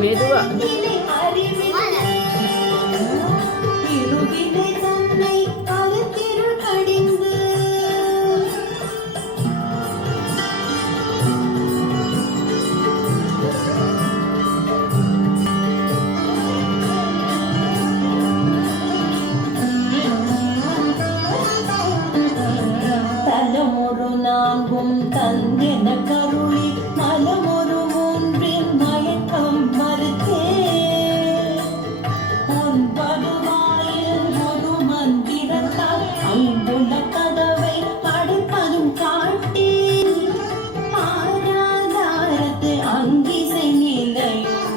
மெதுவா நான்கும் தந்தென கருளி மனமொரு மூன்றின் மயக்கம் மறுத்தே ஒன்பதுவாயில் ஒரு மந்திரத்தால் அங்குள்ள கதவை அடைப்பதும் காட்டி ஆராதாரத்து அங்கிசை நிலையும்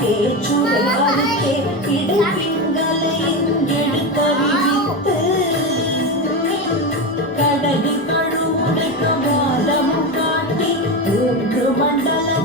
பேச்சுரை அறுத்தே இடைப்பிங்களை எடுத்தறிவித்து கடலில் கழுவுடைக்க வாதமும் காட்டி மூன்று மண்டல